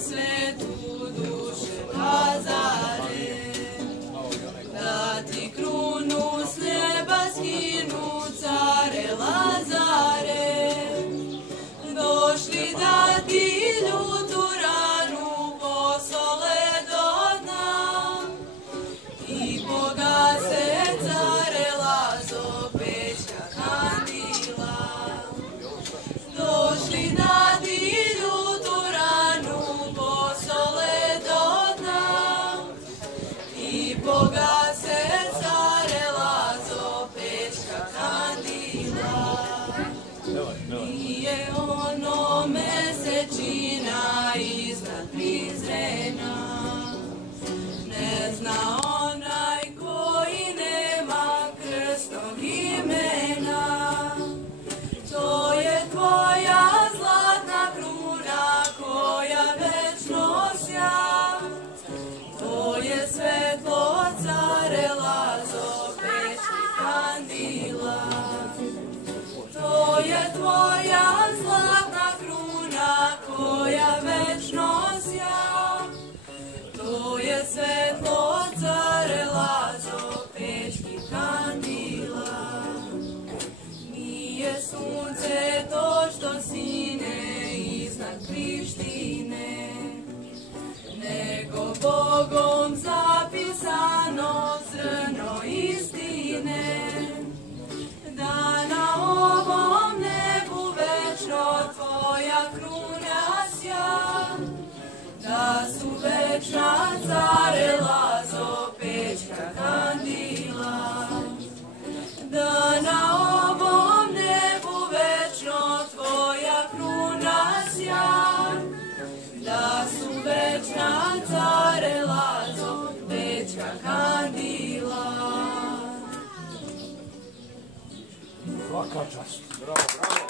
svetu duše Lazare, da ti krunu s neba skinu, care Lazare, došli da ti ljutu ranu posole do dna i pogase, care Lazo, pećka kandila. Došli da ti ljutu ranu posole do dna i pogase, care Lazo, pećka kandila. Nije ono mesečina iznad Prizrena, ne zna onaj koji nema krstnog imena. To je tvoja zlatna kruna koja večno sja, to je svetlo, care Lazo, pećki kandila. To je tvoja zlatna kruna koja večno sja, to je svetlo, care Lazo, pećki kandila. Nije sunce to što sine iznad Prištine, nego Bogom zapisano zrno istine, da na ovom nebu večno tvoja kruna sja, da su večna, care Lazo, pećka kandila. Da na ovom nebu večno tvoja kruna sja, da su večna, care Lazo, pećka kandila. Svaka čast. Bravo, bravo.